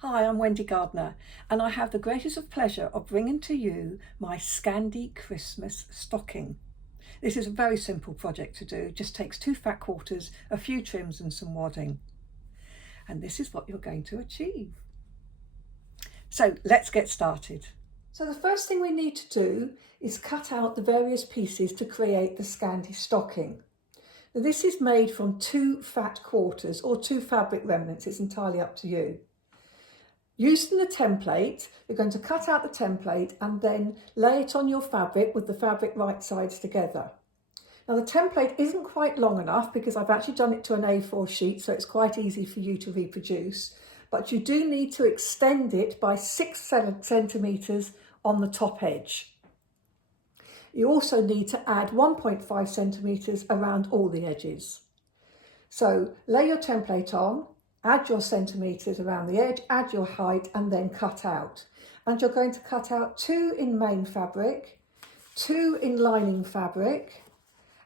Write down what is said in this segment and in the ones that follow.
Hi, I'm Wendy Gardiner, and I have the greatest of pleasure of bringing to you my Scandi Christmas Stocking. This is a very simple project to do, just takes 2 fat quarters, a few trims and some wadding. And this is what you're going to achieve. So let's get started. So the first thing we need to do is cut out the various pieces to create the Scandi stocking. Now, this is made from 2 fat quarters or 2 fabric remnants, it's entirely up to you. Using the template, you're going to cut out the template and then lay it on your fabric with the fabric right sides together. Now the template isn't quite long enough because I've actually done it to an A4 sheet, so it's quite easy for you to reproduce, but you do need to extend it by 6 centimetres on the top edge. You also need to add 1.5 centimetres around all the edges. So lay your template on, add your centimetres around the edge, add your height and then cut out. And you're going to cut out 2 in main fabric, 2 in lining fabric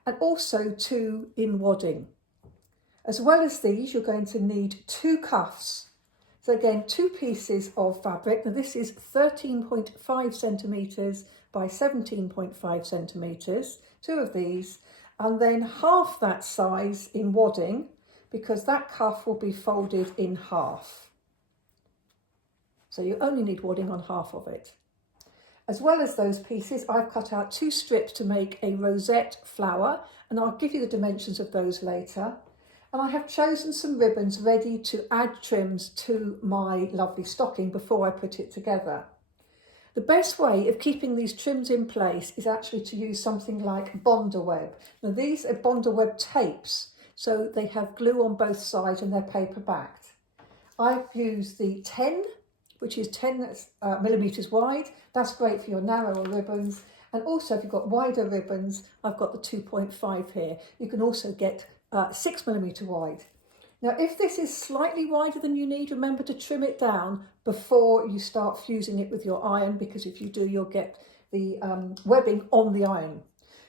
and also 2 in wadding. As well as these, you're going to need 2 cuffs. So again, 2 pieces of fabric. Now this is 13.5 centimetres by 17.5 centimetres, 2 of these, and then half that size in wadding, because that cuff will be folded in half. So you only need wadding on half of it. As well as those pieces, I've cut out 2 strips to make a rosette flower, and I'll give you the dimensions of those later. And I have chosen some ribbons ready to add trims to my lovely stocking before I put it together. The best way of keeping these trims in place is actually to use something like Bondaweb. Now these are Bondaweb tapes, so they have glue on both sides and they're paper backed. I've used the 10, which is 10 millimetres wide. That's great for your narrower ribbons. And also if you've got wider ribbons, I've got the 2.5 here. You can also get 6 millimetre wide. Now, if this is slightly wider than you need, remember to trim it down before you start fusing it with your iron, because if you do, you'll get the webbing on the iron.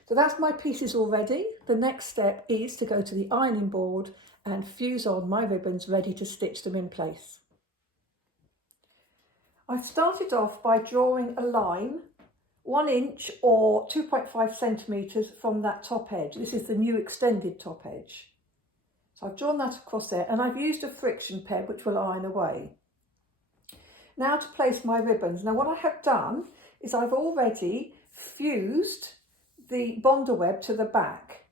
So that's my pieces already. The next step is to go to the ironing board and fuse on my ribbons ready to stitch them in place. I started off by drawing a line 1 inch or 2.5 centimetres from that top edge. This is the new extended top edge. So I've drawn that across there and I've used a friction peg which will iron away. Now to place my ribbons. Now what I have done is I've already fused the Bondaweb to the back,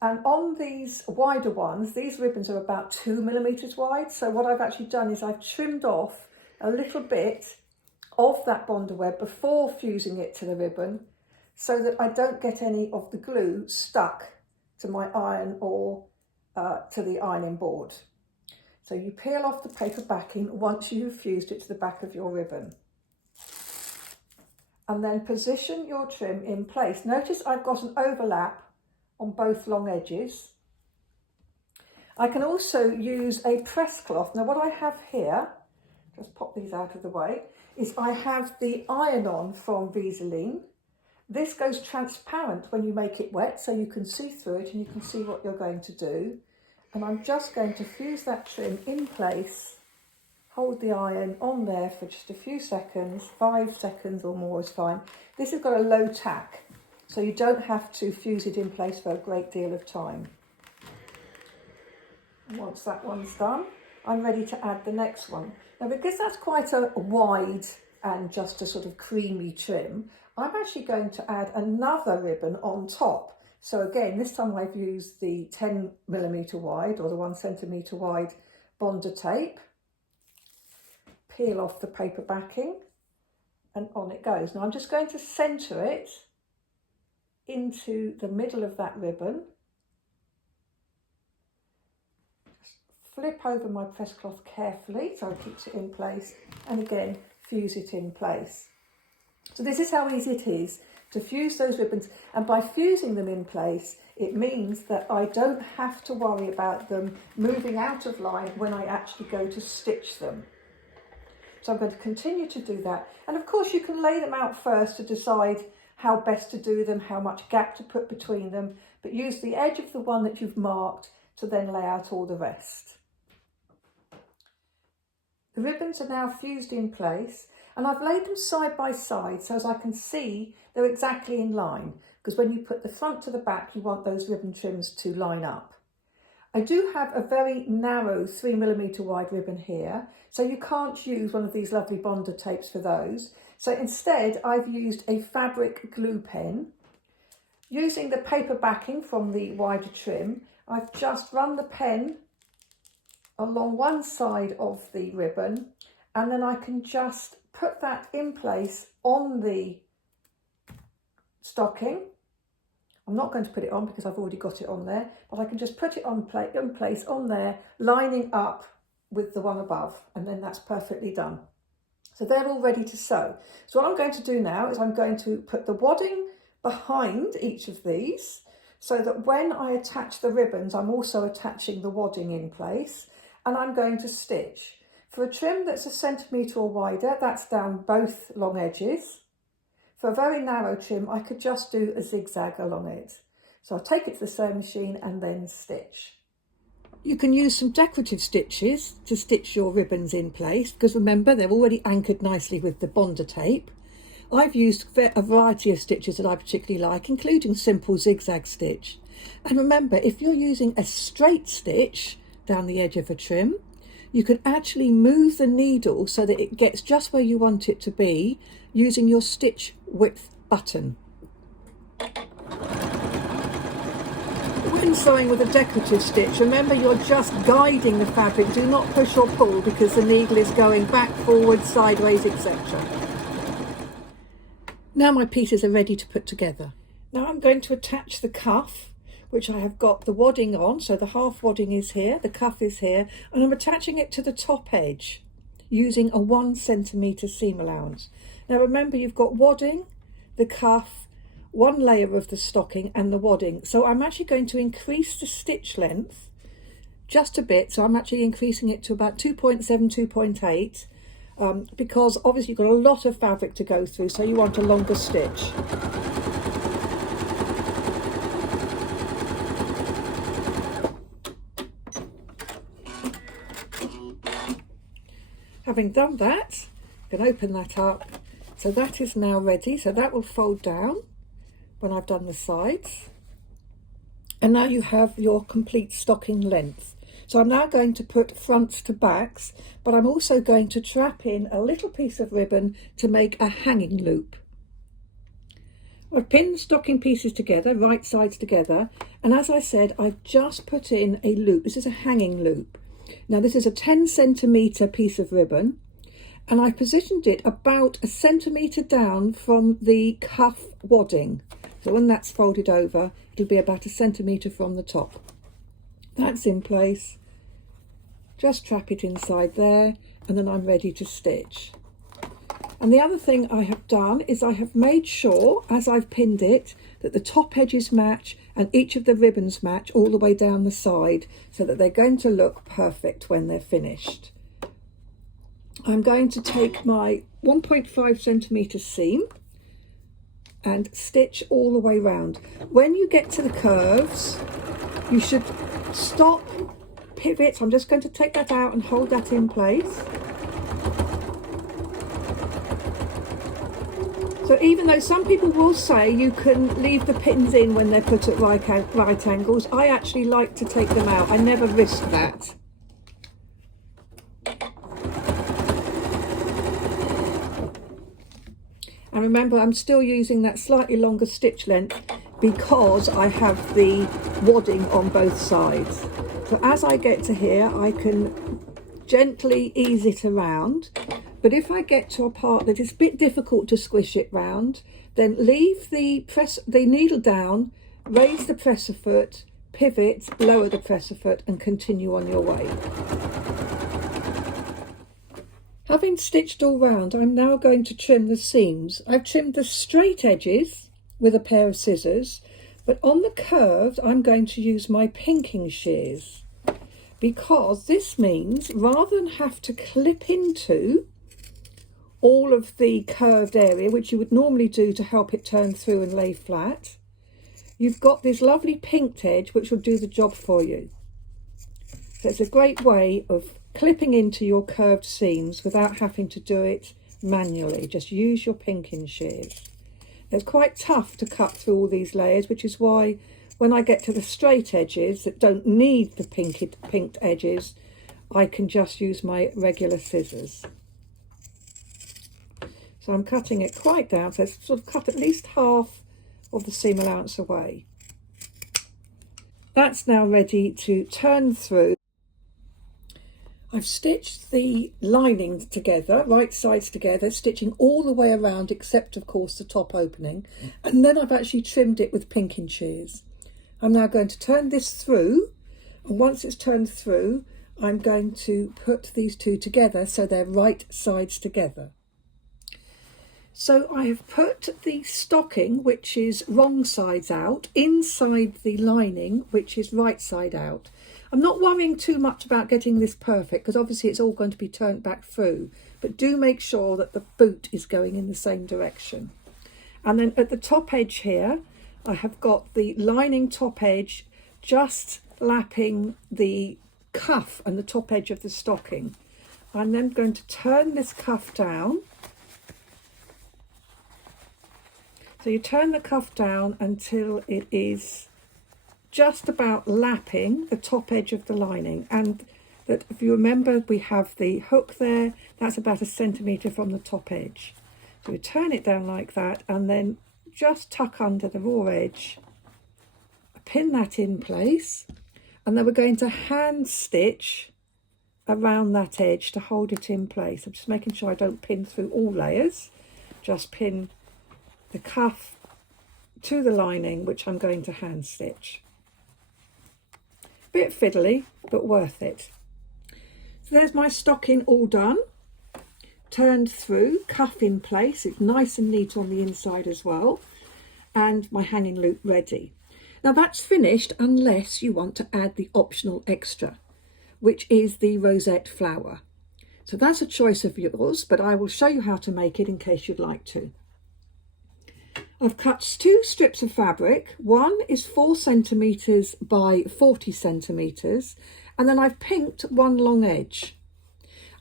and on these wider ones, these ribbons are about 2 millimetres wide. So what I've actually done is I've trimmed off a little bit of that Bondaweb before fusing it to the ribbon so that I don't get any of the glue stuck to my iron or to the ironing board. So you peel off the paper backing once you've fused it to the back of your ribbon. And then position your trim in place. Notice I've got an overlap on both long edges. I can also use a press cloth. Now what I have here, just pop these out of the way, is I have the iron-on from Vlieseline. This goes transparent when you make it wet, so you can see through it and you can see what you're going to do. And I'm just going to fuse that trim in place, hold the iron on there for just a few seconds, 5 seconds or more is fine. This has got a low tack, so you don't have to fuse it in place for a great deal of time. And once that one's done, I'm ready to add the next one. Now because that's quite a wide and just a sort of creamy trim, I'm actually going to add another ribbon on top. So again, this time I've used the 10 millimetre wide or the 1 centimetre wide Bonder tape. Peel off the paper backing and on it goes. Now I'm just going to centre it into the middle of that ribbon. Flip over my press cloth carefully so it keeps it in place, and again fuse it in place. So this is how easy it is to fuse those ribbons, and by fusing them in place it means that I don't have to worry about them moving out of line when I actually go to stitch them. So I'm going to continue to do that, and of course you can lay them out first to decide how best to do them, how much gap to put between them, but use the edge of the one that you've marked to then lay out all the rest. The ribbons are now fused in place, and I've laid them side by side so as I can see they're exactly in line, because when you put the front to the back you want those ribbon trims to line up. I do have a very narrow 3mm wide ribbon here, so you can't use one of these lovely Bonder tapes for those. So instead I've used a fabric glue pen. Using the paper backing from the wider trim, I've just run the pen along one side of the ribbon, and then I can just put that in place on the stocking. I'm not going to put it on because I've already got it on there, but I can just put it in place on there, lining up with the one above, and then that's perfectly done. So they're all ready to sew. So what I'm going to do now is I'm going to put the wadding behind each of these, so that when I attach the ribbons, I'm also attaching the wadding in place, and I'm going to stitch. For a trim that's 1 centimetre or wider, that's down both long edges. For a very narrow trim, I could just do a zigzag along it. So I'll take it to the sewing machine and then stitch. You can use some decorative stitches to stitch your ribbons in place, because remember, they're already anchored nicely with the Bonder tape. I've used a variety of stitches that I particularly like, including simple zigzag stitch. And remember, if you're using a straight stitch down the edge of a trim, you can actually move the needle so that it gets just where you want it to be using your stitch width button. When sewing with a decorative stitch, remember you're just guiding the fabric. Do not push or pull, because the needle is going back, forward, sideways, etc. Now my pieces are ready to put together. Now I'm going to attach the cuff, which I have got the wadding on, so the half wadding is here, the cuff is here, and I'm attaching it to the top edge using a 1 centimetre seam allowance. Now remember, you've got wadding, the cuff, one layer of the stocking and the wadding. So I'm actually going to increase the stitch length just a bit. So I'm actually increasing it to about 2.7, 2.8, because obviously you've got a lot of fabric to go through, so you want a longer stitch. Having done that, you can open that up. So that is now ready. So that will fold down when I've done the sides. And now you have your complete stocking length. So I'm now going to put fronts to backs, but I'm also going to trap in a little piece of ribbon to make a hanging loop. I've pinned the stocking pieces together, right sides together, and as I said, I've just put in a loop. This is a hanging loop. Now this is a 10 centimetre piece of ribbon, and I positioned it about 1 centimetre down from the cuff wadding. So when that's folded over, it'll be about 1 centimetre from the top. That's in place. Just trap it inside there, and then I'm ready to stitch. And the other thing I have done is I have made sure, as I've pinned it, that the top edges match and each of the ribbons match all the way down the side, so that they're going to look perfect when they're finished. I'm going to take my 1.5 centimetre seam and stitch all the way round. When you get to the curves, you should stop, pivot. I'm just going to take that out and hold that in place. So even though some people will say you can leave the pins in when they're put at right angles, I actually like to take them out. I never risk that. And remember, I'm still using that slightly longer stitch length because I have the wadding on both sides. So as I get to here, I can gently ease it around. But if I get to a part that is a bit difficult to squish it round, then leave the needle down, raise the presser foot, pivot, lower the presser foot, and continue on your way. Having stitched all round, I'm now going to trim the seams. I've trimmed the straight edges with a pair of scissors, but on the curved, I'm going to use my pinking shears, because this means rather than have to clip into all of the curved area, which you would normally do to help it turn through and lay flat, you've got this lovely pinked edge which will do the job for you. So it's a great way of clipping into your curved seams without having to do it manually. Just use your pinking shears. It's quite tough to cut through all these layers, which is why when I get to the straight edges that don't need the pinked edges, I can just use my regular scissors. So I'm cutting it quite down, so it's sort of cut at least half of the seam allowance away. That's now ready to turn through. I've stitched the lining together, right sides together, stitching all the way around except of course the top opening, and then I've actually trimmed it with pinking shears. I'm now going to turn this through, and once it's turned through I'm going to put these two together so they're right sides together. So I have put the stocking, which is wrong sides out, inside the lining, which is right side out. I'm not worrying too much about getting this perfect because obviously it's all going to be turned back through, but do make sure that the boot is going in the same direction. And then at the top edge here, I have got the lining top edge just lapping the cuff and the top edge of the stocking. I'm then going to turn this cuff down. So you turn the cuff down until it is just about lapping the top edge of the lining, and that, if you remember, we have the hook there, that's about 1 centimetre from the top edge. So we turn it down like that and then just tuck under the raw edge, pin that in place, and then we're going to hand stitch around that edge to hold it in place. I'm just making sure I don't pin through all layers, just pin the cuff to the lining, which I'm going to hand stitch. Bit fiddly, but worth it. So there's my stocking all done, turned through, cuff in place, it's nice and neat on the inside as well, and my hanging loop ready. Now that's finished unless you want to add the optional extra, which is the rosette flower. So that's a choice of yours, but I will show you how to make it in case you'd like to. I've cut 2 strips of fabric. One is 4 centimetres by 40 centimetres, and then I've pinked one long edge.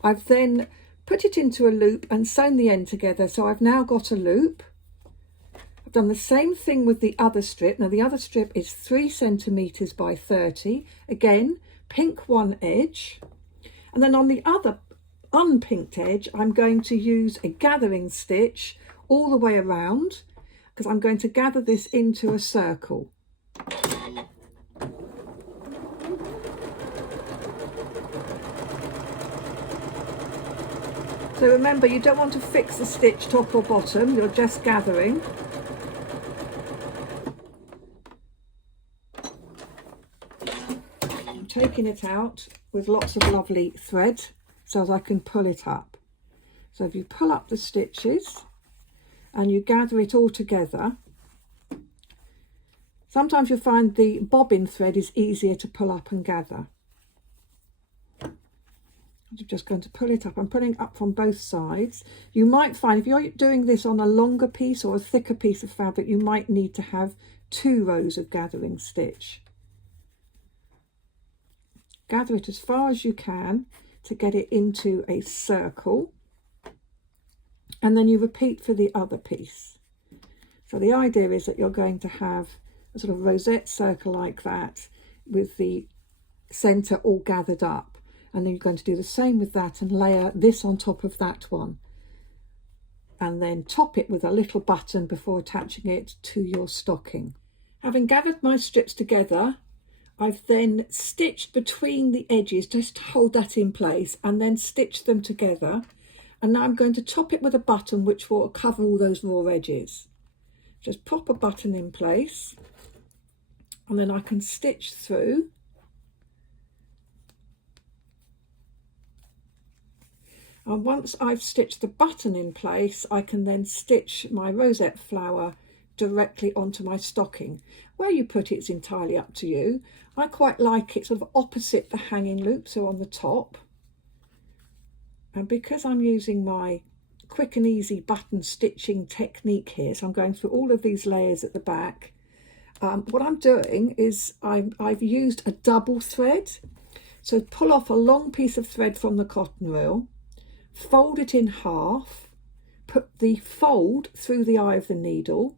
I've then put it into a loop and sewn the end together, so I've now got a loop. I've done the same thing with the other strip. Now the other strip is 3 centimetres by 30. Again, pink one edge, and then on the other unpinked edge I'm going to use a gathering stitch all the way around, because I'm going to gather this into a circle. So remember, you don't want to fix the stitch top or bottom, you're just gathering. I'm taking it out with lots of lovely thread so that I can pull it up. So if you pull up the stitches and you gather it all together, sometimes you'll find the bobbin thread is easier to pull up and gather. I'm just going to pull it up. I'm pulling it up from both sides. You might find if you're doing this on a longer piece or a thicker piece of fabric, you might need to have 2 rows of gathering stitch. Gather it as far as you can to get it into a circle, and then you repeat for the other piece. So the idea is that you're going to have a sort of rosette circle like that with the centre all gathered up, and then you're going to do the same with that and layer this on top of that one, and then top it with a little button before attaching it to your stocking. Having gathered my strips together, I've then stitched between the edges just to hold that in place, and then stitched them together. And now I'm going to top it with a button which will cover all those raw edges. Just pop a button in place, and then I can stitch through. And once I've stitched the button in place, I can then stitch my rosette flower directly onto my stocking. Where you put it is entirely up to you. I quite like it sort of opposite the hanging loop, so on the top. And because I'm using my quick and easy button stitching technique here, so I'm going through all of these layers at the back, what I'm doing is I've used a double thread. So pull off a long piece of thread from the cotton reel, fold it in half, put the fold through the eye of the needle,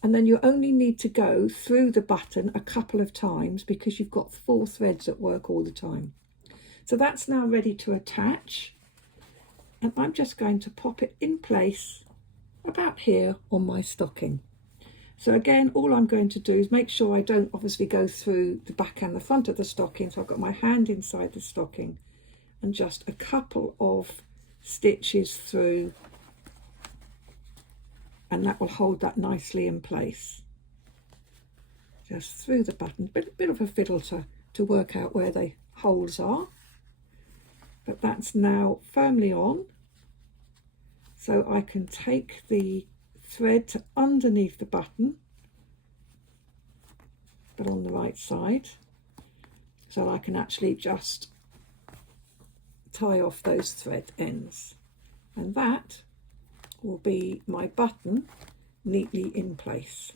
and then you only need to go through the button a couple of times because you've got 4 threads at work all the time. So that's now ready to attach, and I'm just going to pop it in place about here on my stocking. So again, all I'm going to do is make sure I don't obviously go through the back and the front of the stocking. So I've got my hand inside the stocking and just a couple of stitches through, and that will hold that nicely in place. Just through the button, bit of a fiddle to work out where the holes are, but that's now firmly on. So I can take the thread to underneath the button, but on the right side, so I can actually just tie off those thread ends, and that will be my button neatly in place.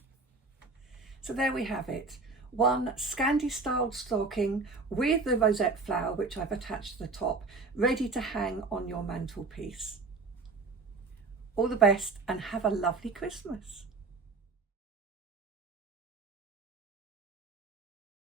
So there we have it, one Scandi-style stocking with the rosette flower which I've attached to the top, ready to hang on your mantelpiece. All the best and have a lovely Christmas.